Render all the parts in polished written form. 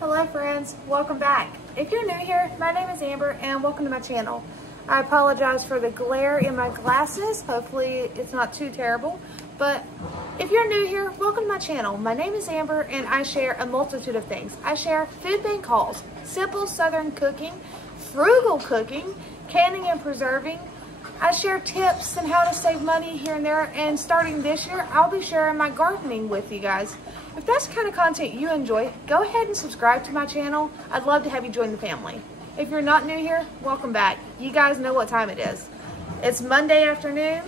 Hello friends, welcome back. If you're new here, my name is Amber and welcome to my channel. I apologize for the glare in my glasses. Hopefully it's not too terrible. But if you're new here, welcome to my channel. My name is Amber and I share a multitude of things. I share food bank hauls, simple southern cooking, frugal cooking, canning and preserving. I share tips on how to save money here and there, and starting this year, I'll be sharing my gardening with you guys. If that's the kind of content you enjoy, go ahead and subscribe to my channel. I'd love to have you join the family. If you're not new here, welcome back. You guys know what time it is. It's Monday afternoon,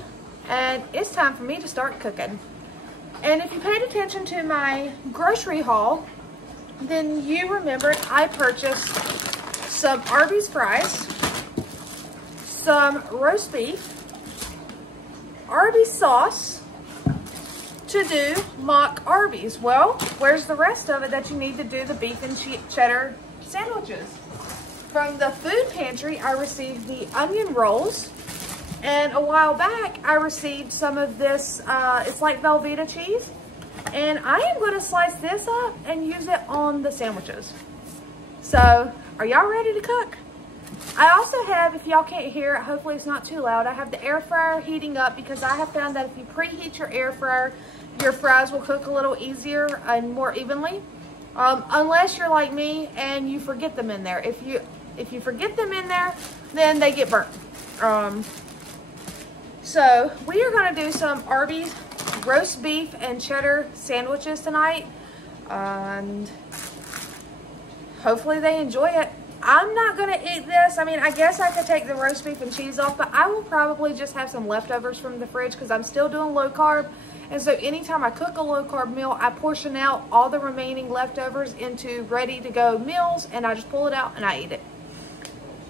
and it's time for me to start cooking. And if you paid attention to my grocery haul, then you remembered I purchased some Arby's fries, some roast beef, Arby's sauce to do mock Arby's. Well, where's the rest of it that you need to do the beef and cheddar sandwiches? From the food pantry, I received the onion rolls, and a while back, I received some of this, it's like Velveeta cheese, and I am going to slice this up and use it on the sandwiches. So, are y'all ready to cook? I also have, if y'all can't hear it, hopefully it's not too loud, I have the air fryer heating up because I have found that if you preheat your air fryer, your fries will cook a little easier and more evenly. Unless you're like me and you forget them in there. If you forget them in there, then they get burnt. So we are going to do some Arby's roast beef and cheddar sandwiches tonight, and hopefully they enjoy it. I'm not going to eat this. I mean, I guess I could take the roast beef and cheese off, but I will probably just have some leftovers from the fridge because I'm still doing low carb. And so anytime I cook a low carb meal, I portion out all the remaining leftovers into ready to go meals, and I just pull it out and I eat it.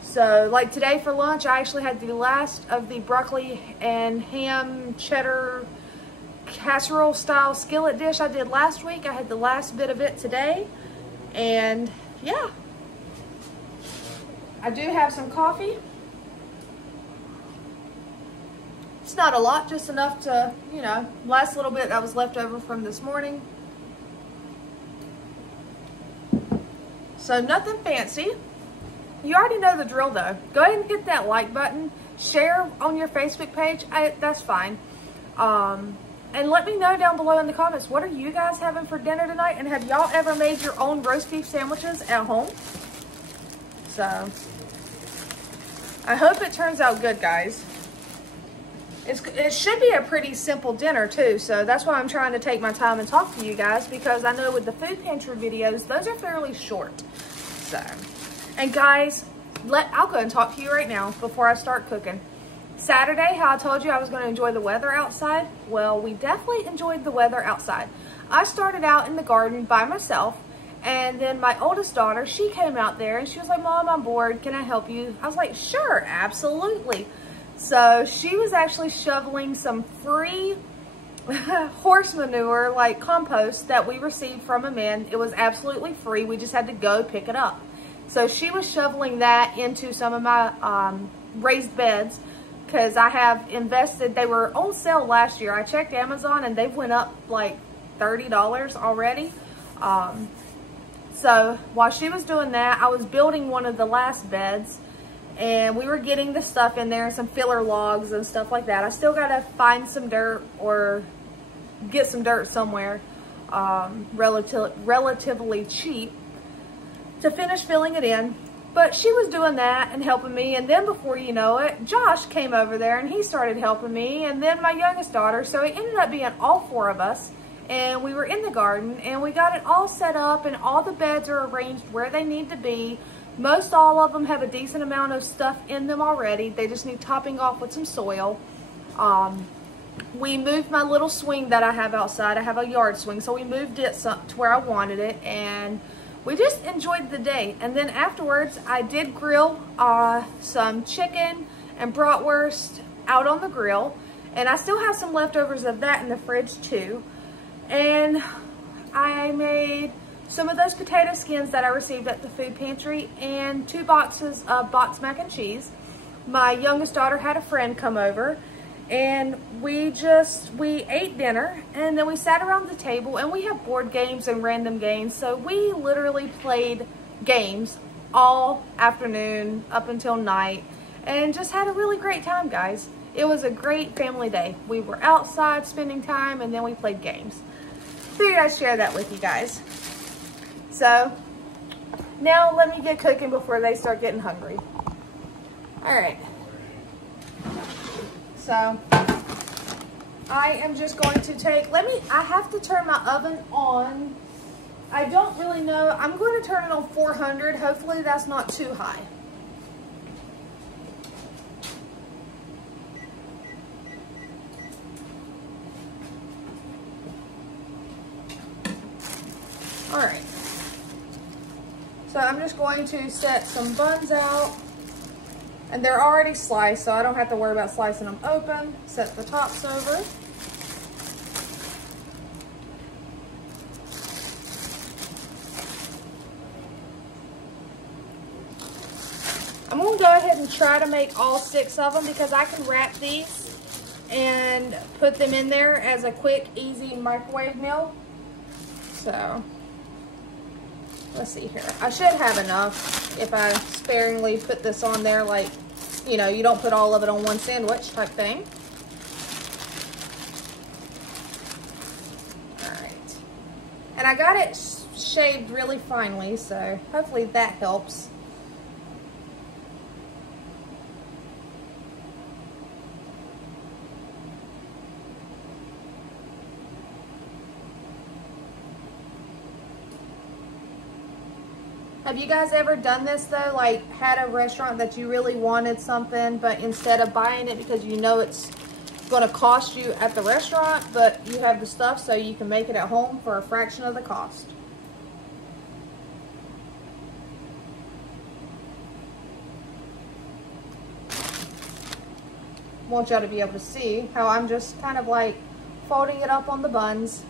So like today for lunch, I actually had the last of the broccoli and ham cheddar casserole style skillet dish I did last week. I had the last bit of it today, and yeah. I do have some coffee. It's not a lot, just enough to, you know, last little bit that was left over from this morning. So nothing fancy. You already know the drill though. Go ahead and hit that like button. Share on your Facebook page. That's fine. And let me know down below in the comments, what are you guys having for dinner tonight? And have y'all ever made your own roast beef sandwiches at home? So, I hope it turns out good, guys. It should be a pretty simple dinner, too. So, that's why I'm trying to take my time and talk to you guys. Because I know with the food pantry videos, those are fairly short. So, and guys, I'll go and talk to you right now before I start cooking. Saturday, how I told you I was going to enjoy the weather outside. Well, we definitely enjoyed the weather outside. I started out in the garden by myself. And then my oldest daughter, she came out there and she was like, Mom, I'm bored. Can I help you? I was like, sure, absolutely. So she was actually shoveling some free horse manure, like compost, that we received from a man. It was absolutely free. We just had to go pick it up. So she was shoveling that into some of my raised beds because I have invested. They were on sale last year. I checked Amazon and they've went up like $30 already. So while she was doing that, I was building one of the last beds, and we were getting the stuff in there, some filler logs and stuff like that. I still got to find some dirt or get some dirt somewhere relatively cheap to finish filling it in. But she was doing that and helping me, and then before you know it, Josh came over there and he started helping me, and then my youngest daughter. So it ended up being all four of us. And we were in the garden and we got it all set up, and all the beds are arranged where they need to be. Most all of them have a decent amount of stuff in them already. They just need topping off with some soil. We moved my little swing that I have outside. I have a yard swing, so we moved it to where I wanted it, and we just enjoyed the day. And then afterwards, I did grill some chicken and bratwurst out on the grill, and I still have some leftovers of that in the fridge too. And I made some of those potato skins that I received at the food pantry and 2 boxes of boxed mac and cheese. My youngest daughter had a friend come over, and we ate dinner, and then we sat around the table, and we have board games and random games. So we literally played games all afternoon up until night and just had a really great time, guys. It was a great family day. We were outside spending time, and then we played games. Figured I'd share that with you guys. So now let me get cooking before they start getting hungry. All right. So I am just going to take, I have to turn my oven on. I don't really know. I'm going to turn it on 400. Hopefully that's not too high. All right. So I'm just going to set some buns out. And they're already sliced, so I don't have to worry about slicing them open. Set the tops over. I'm gonna go ahead and try to make all 6 of them because I can wrap these and put them in there as a quick, easy microwave meal. So, let's see here. I should have enough if I sparingly put this on there, like, you know, you don't put all of it on one sandwich type thing. All right. And I got it shaved really finely, so hopefully that helps. Have you guys ever done this though? Like had a restaurant that you really wanted something, but instead of buying it because you know it's going to cost you at the restaurant, but you have the stuff so you can make it at home for a fraction of the cost? Want y'all to be able to see how I'm just kind of like folding it up on the buns.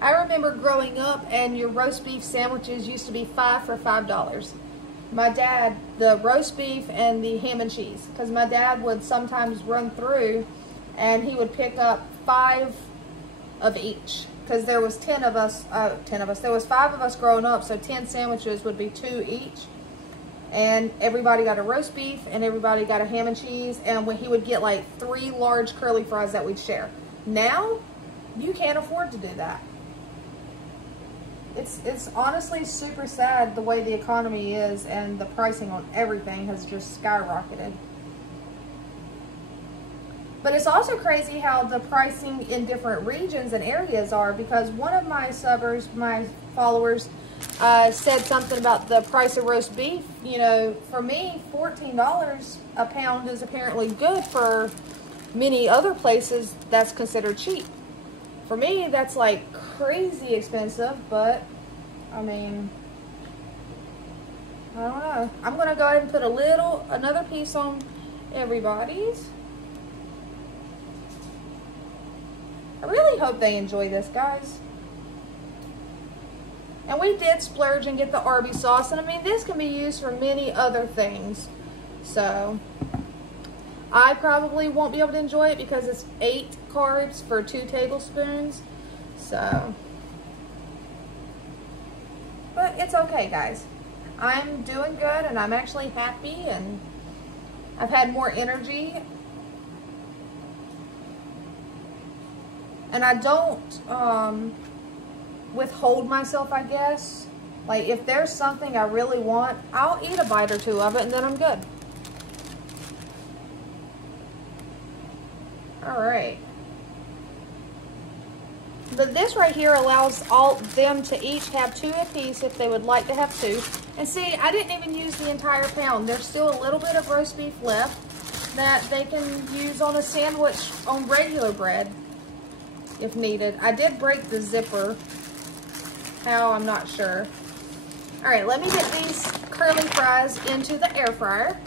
I remember growing up and your roast beef sandwiches used to be 5 for $5. My dad, the roast beef and the ham and cheese, because my dad would sometimes run through and he would pick up 5 of each, because there was 10 of us, there was 5 of us growing up, so 10 sandwiches would be 2 each. And everybody got a roast beef and everybody got a ham and cheese, and when he would get like 3 large curly fries that we'd share. Now, you can't afford to do that. It's honestly super sad the way the economy is, and the pricing on everything has just skyrocketed. But it's also crazy how the pricing in different regions and areas are, because one of my subbers, my followers, said something about the price of roast beef. You know, for me, $14 a pound is apparently good. For many other places, that's considered cheap. For me, that's like crazy expensive, but I mean, I don't know. I'm gonna go ahead and put another piece on everybody's. I really hope they enjoy this, guys. And we did splurge and get the Arby's sauce, and I mean, this can be used for many other things. So I probably won't be able to enjoy it because it's 8 carbs for 2 tablespoons. So, but it's okay, guys. I'm doing good, and I'm actually happy, and I've had more energy. And I don't withhold myself, I guess. Like, if there's something I really want, I'll eat a bite or 2 of it, and then I'm good. All right. But this right here allows all them to each have 2 apiece if they would like to have 2. And see, I didn't even use the entire pound. There's still a little bit of roast beef left that they can use on a sandwich on regular bread if needed. I did break the zipper. How, I'm not sure. All right, let me get these curly fries into the air fryer.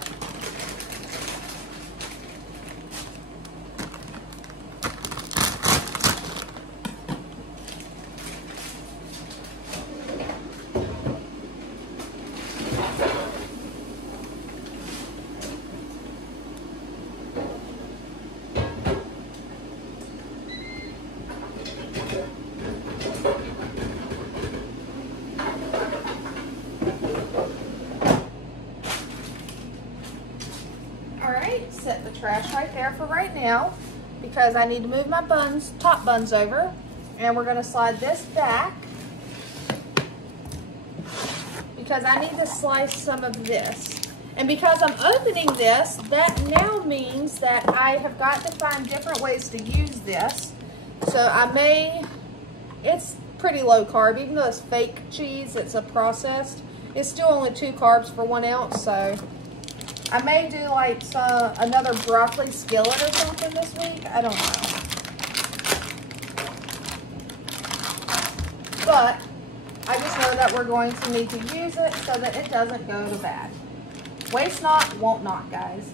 Set the trash right there for right now because I need to move my buns, top buns over, and we're going to slide this back because I need to slice some of this. And because I'm opening this, that now means that I have got to find different ways to use this. So I may, it's pretty low carb, even though it's fake cheese, it's a processed. It's still only 2 carbs for 1 ounce, so I may do like another broccoli skillet or something this week. I don't know. But I just know that we're going to need to use it so that it doesn't go to bad. Waste not, won't not, guys.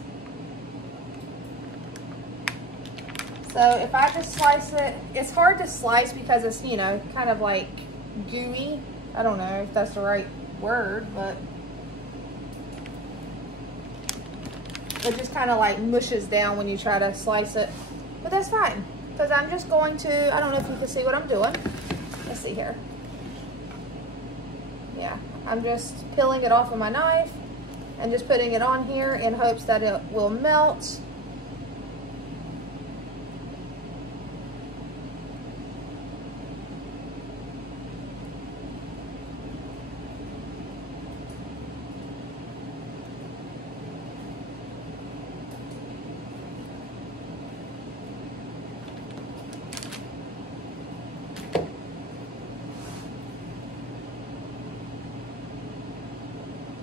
So if I just slice it, it's hard to slice because it's, you know, kind of like gooey. I don't know if that's the right word, but it just kind of like mushes down when you try to slice it. But that's fine, because I'm just going to, I don't know if you can see what I'm doing. Let's see here. Yeah, I'm just peeling it off of my knife and just putting it on here in hopes that it will melt.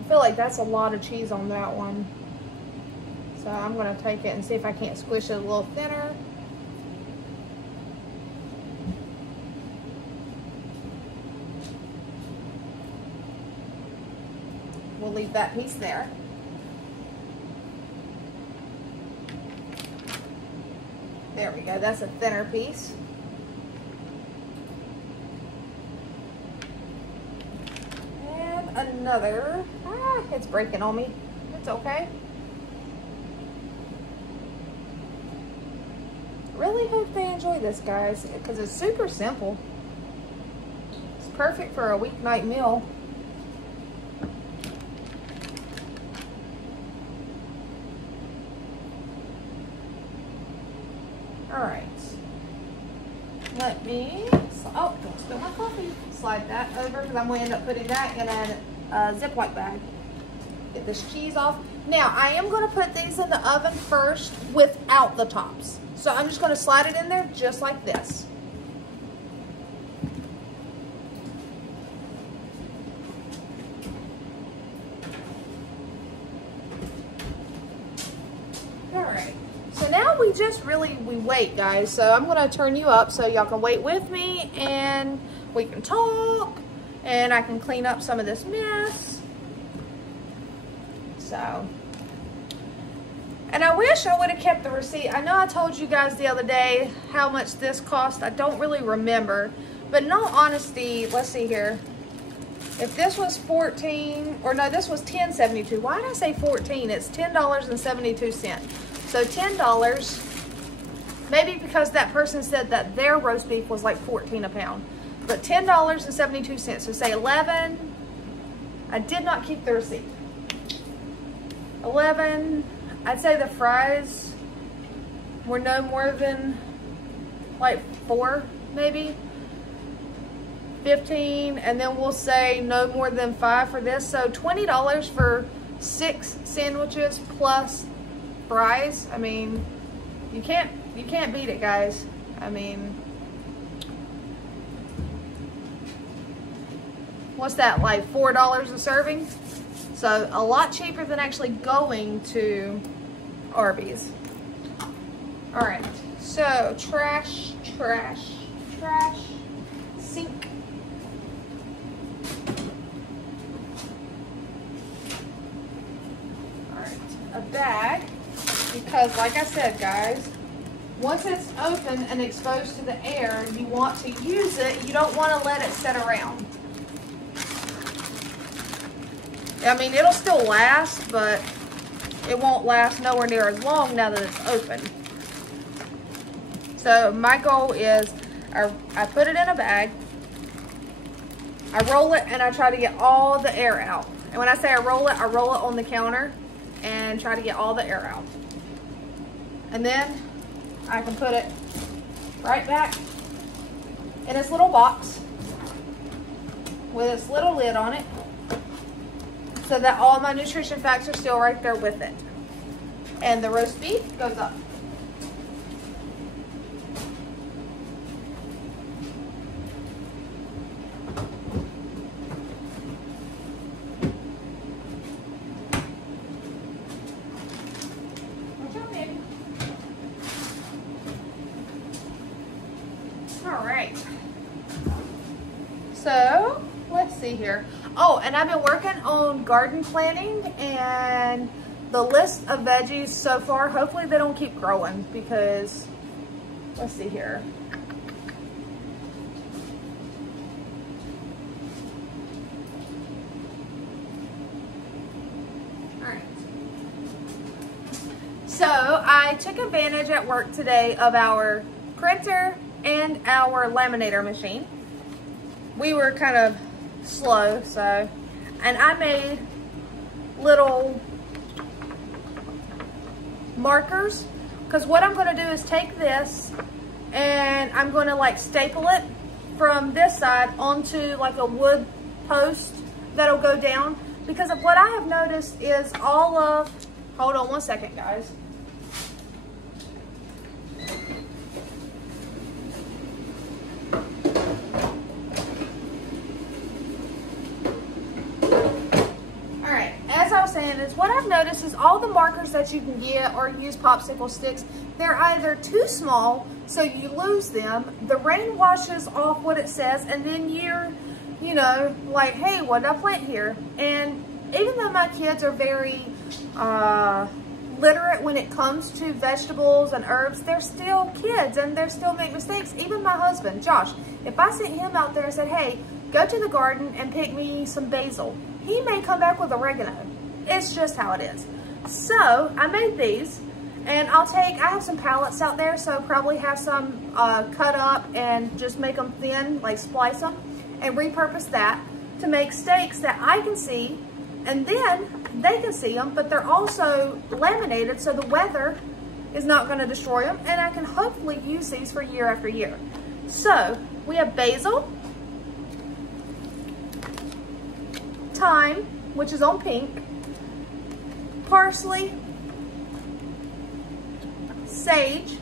I feel like that's a lot of cheese on that one. So I'm going to take it and see if I can't squish it a little thinner. We'll leave that piece there. There we go. That's a thinner piece. And another. It's breaking on me. It's okay. Really hope they enjoy this, guys, because it's super simple. It's perfect for a weeknight meal. All right. Let me, oh, don't spill my coffee. Slide that over because I'm going to end up putting that in a Ziploc bag. Get this cheese off. Now, I am going to put these in the oven first without the tops. So I'm just going to slide it in there just like this. All right. So now we just really, we wait, guys. So I'm going to turn you up so y'all can wait with me and we can talk and I can clean up some of this mess. So, and I wish I would have kept the receipt. I know I told you guys the other day how much this cost. I don't really remember, but in all honesty, let's see here. If this was 14, or no, this was $10.72. Why did I say 14? It's $10.72. So $10, maybe because that person said that their roast beef was like 14 a pound, but $10.72. So say 11. I did not keep the receipt. 11, I'd say the fries were no more than like 4, maybe 15, and then we'll say no more than 5 for this. So $20 for 6 sandwiches plus fries. I mean, you can't beat it, guys. I mean, what's that, like $4 a serving? So a lot cheaper than actually going to Arby's. All right, so trash, trash, trash, sink. All right, a bag, because like I said, guys, once it's open and exposed to the air, you want to use it. You don't want to let it sit around. I mean, it'll still last, but it won't last nowhere near as long now that it's open. So my goal is I put it in a bag, I roll it, and I try to get all the air out. And when I say I roll it on the counter and try to get all the air out. And then I can put it right back in its little box with its little lid on it, so that all my nutrition facts are still right there with it. And the roast beef goes up. Watch out, baby. All right. So, let's see here. Oh, and I've been working on garden planting, and the list of veggies so far, hopefully they don't keep growing, because, let's see here. All right. So I took advantage at work today of our printer and our laminator machine. We were kind of slow, so, and I made little markers, because what I'm going to do is take this and I'm going to like staple it from this side onto like a wood post that'll go down, because of what I have noticed is all of, hold on one second, guys. Is what I've noticed is all the markers that you can get or use popsicle sticks, they're either too small, so you lose them, the rain washes off what it says, and then you're, you know, like, hey, what did I plant here? And even though my kids are very literate when it comes to vegetables and herbs, they're still kids and they still make mistakes. Even my husband, Josh, if I sent him out there and said, hey, go to the garden and pick me some basil, he may come back with oregano. It's just how it is. So I made these, and I have some pallets out there, so I'll probably have some cut up and just make them thin, like splice them, and repurpose that to make steaks that I can see, and then they can see them, but they're also laminated so the weather is not going to destroy them, and I can hopefully use these for year after year. So we have basil, thyme, which is on pink, parsley, sage,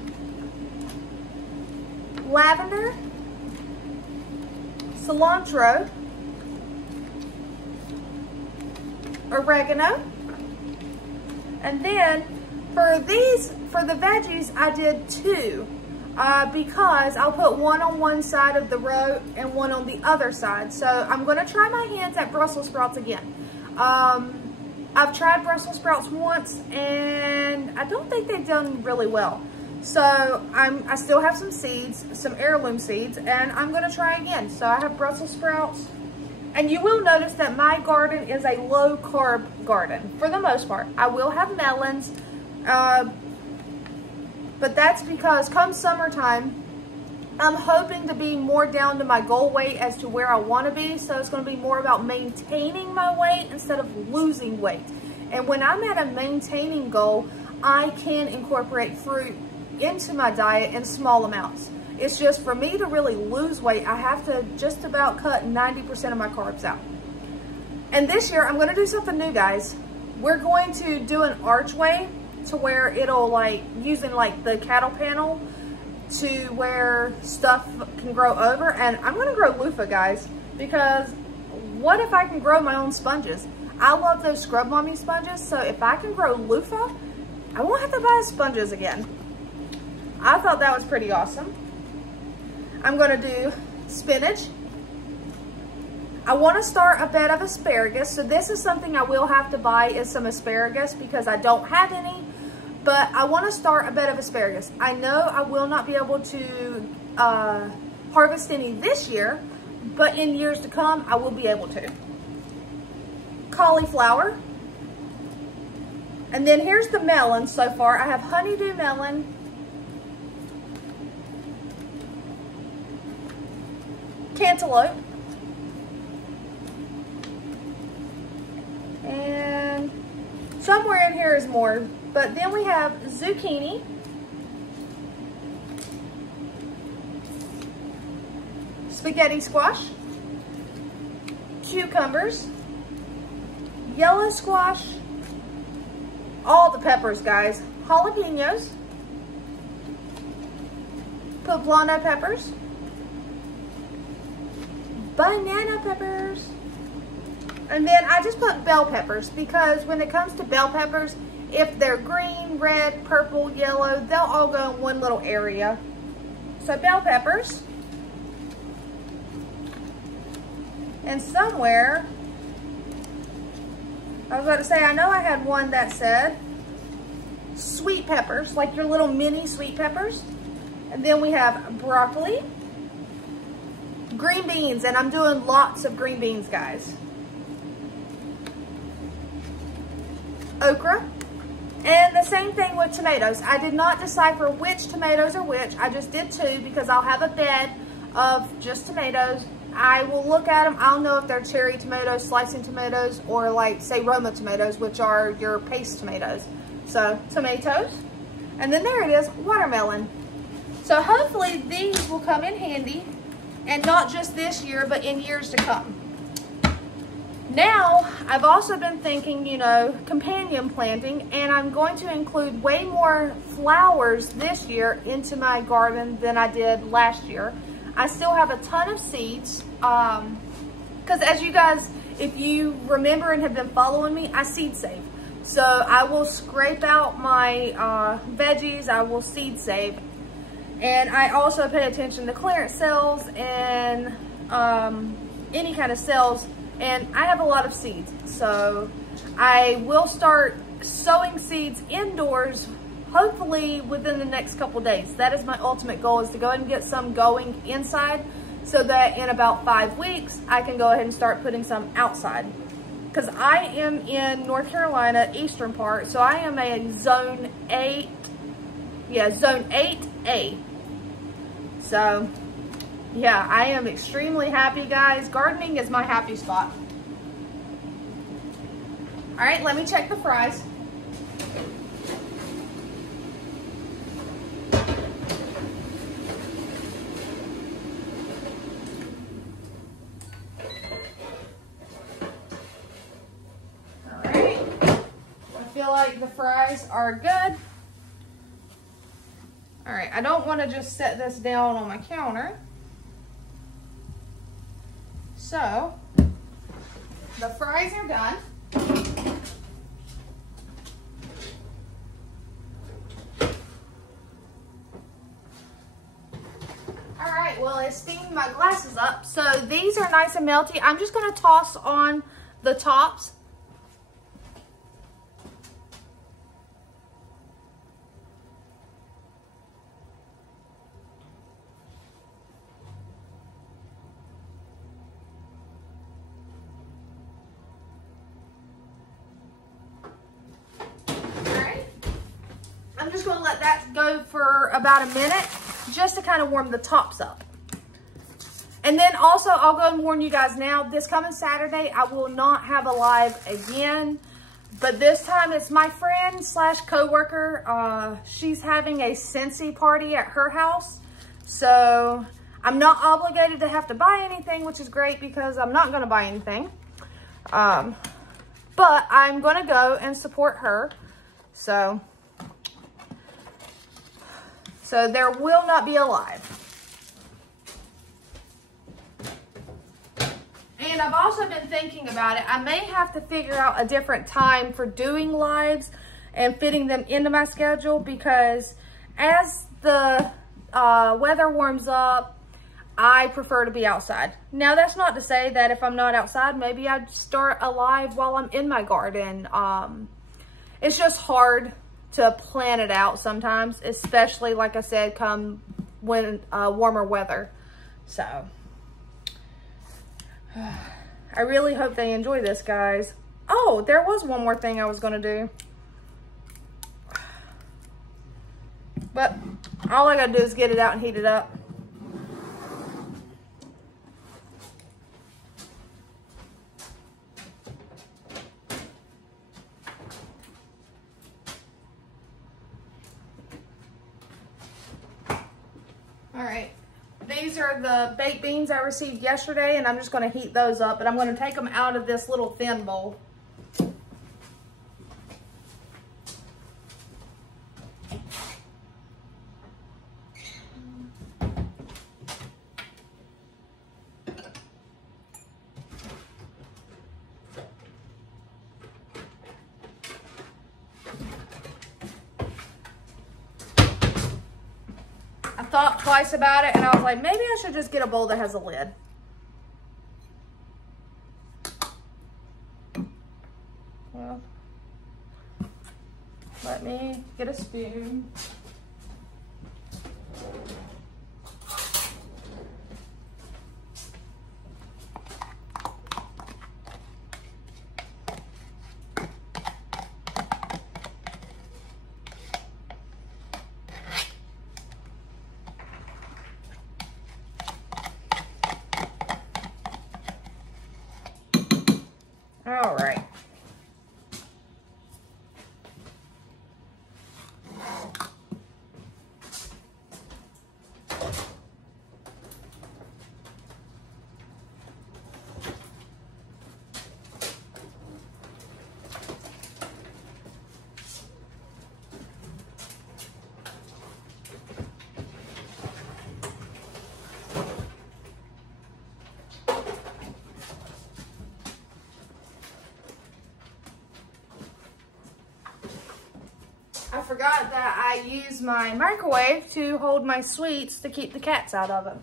lavender, cilantro, oregano, and then for the veggies I did two because I'll put one on one side of the row and one on the other side. So I'm going to try my hands at Brussels sprouts again. I've tried Brussels sprouts once, and I don't think they've done really well. So I still have some seeds, some heirloom seeds, and I'm going to try again. So I have Brussels sprouts, and you will notice that my garden is a low carb garden for the most part. I will have melons, but that's because come summertime, I'm hoping to be more down to my goal weight as to where I want to be. So it's going to be more about maintaining my weight instead of losing weight. And when I'm at a maintaining goal, I can incorporate fruit into my diet in small amounts. It's just for me to really lose weight, I have to just about cut 90% of my carbs out. And this year, I'm going to do something new, guys. We're going to do an archway to where it'll like, using like the cattle panel, to where stuff can grow over. And I'm going to grow loofah, guys, because what if I can grow my own sponges? I love those Scrub Mommy sponges, so if I can grow loofah, I won't have to buy sponges again. I thought that was pretty awesome. I'm gonna do spinach. I wanna start a bed of asparagus, so this is something I will have to buy is some asparagus because I don't have any, but I wanna start a bed of asparagus. I know I will not be able to harvest any this year, but in years to come, I will be able to. Cauliflower. And then here's the melon so far. I have honeydew melon, cantaloupe, and somewhere in here is more, but then we have zucchini, spaghetti squash, cucumbers, yellow squash, all the peppers, guys, jalapenos, poblano peppers, banana peppers, and then I just put bell peppers because when it comes to bell peppers, if they're green, red, purple, yellow, they'll all go in one little area. So bell peppers. And somewhere, I was about to say, I know I had one that said sweet peppers, like your little mini sweet peppers. And then we have broccoli, green beans, and I'm doing lots of green beans, guys. Okra, and the same thing with tomatoes. I did not decipher which tomatoes are which. I just did two because I'll have a bed of just tomatoes. I will look at them. I'll know if they're cherry tomatoes, slicing tomatoes, or like say Roma tomatoes, which are your paste tomatoes. So tomatoes, and then there it is, watermelon. So hopefully these will come in handy, and not just this year, but in years to come. Now, I've also been thinking, you know, companion planting, and I'm going to include way more flowers this year into my garden than I did last year. I still have a ton of seeds, because as you guys, if you remember and have been following me, I seed save. So I will scrape out my veggies, I will seed save. And I also pay attention to clearance sales and any kind of sales. And I have a lot of seeds, so I will start sowing seeds indoors, hopefully within the next couple days. That is my ultimate goal, is to go ahead and get some going inside so that in about 5 weeks, I can go ahead and start putting some outside. Because I am in North Carolina, eastern part, so I am a zone 8, yeah, zone 8A. So, yeah, I am extremely happy, guys. Gardening is my happy spot. All right, let me check the fries. All right, I feel like the fries are good. All right, I don't want to just set this down on my counter. So, the fries are done. All right, well, it's steamed my glasses up. So these are nice and melty. I'm just gonna toss on the tops. I'm just going to let that go for about a minute just to kind of warm the tops up. And then also, I'll go and warn you guys now, this coming Saturday, I will not have a live again. But this time, it's my friend slash co-worker. She's having a Scentsy party at her house. So, I'm not obligated to have to buy anything, which is great because I'm not going to buy anything. But I'm going to go and support her. So there will not be a live. And And I've also been thinking about it. I may have to figure out a different time for doing lives and fitting them into my schedule, because as the weather warms up, I prefer to be outside. Now, that's not to say that if I'm not outside, maybe I'd start a live while I'm in my garden. It's just hard to plan it out sometimes, especially, like I said, come when warmer weather. So I really hope they enjoy this, guys. Oh, there was one more thing I was gonna do, but all I gotta do is get it out and heat it up. All right, these are the baked beans I received yesterday, and I'm just gonna heat those up, but I'm gonna take them out of this little thin bowl. I thought twice about it, and I was like, maybe I should just get a bowl that has a lid. Well, let me get a spoon. All right. I forgot that I use my microwave to hold my sweets to keep the cats out of them.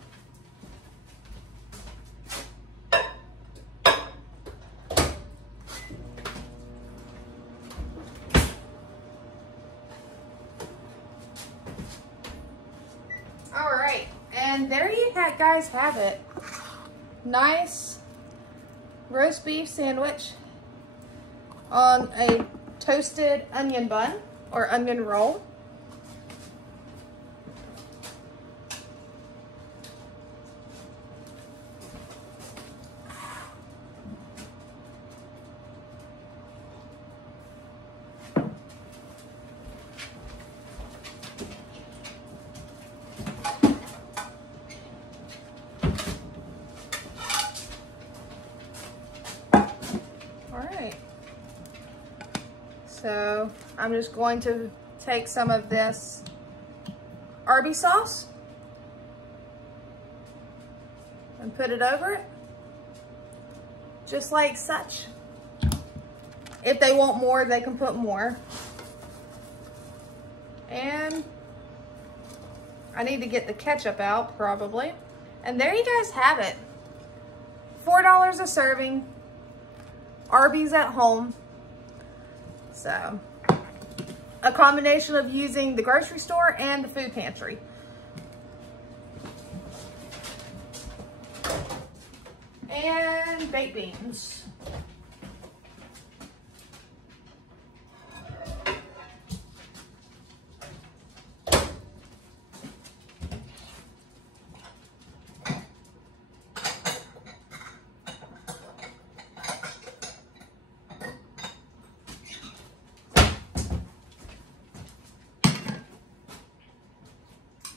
All right, and there you guys have it. Nice roast beef sandwich on a toasted onion bun or onion roll. So I'm just going to take some of this Arby's sauce and put it over it, just like such. If they want more, they can put more. And I need to get the ketchup out probably. And there you guys have it. $4 a serving, Arby's at home. So, a combination of using the grocery store and the food pantry. And baked beans.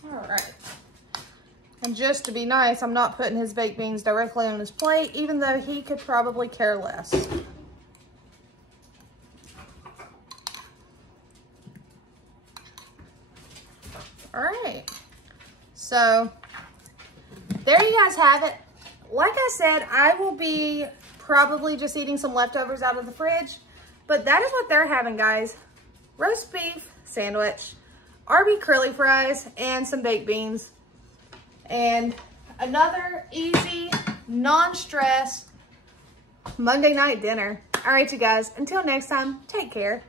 All right, and just to be nice, I'm not putting his baked beans directly on his plate, even though he could probably care less. All right, so there you guys have it. like I said, I will be probably just eating some leftovers out of the fridge, but that is what they're having, guys. Roast beef sandwich, Arby curly fries, and some baked beans. And another easy, non-stress Monday night dinner. All right, you guys, until next time, take care.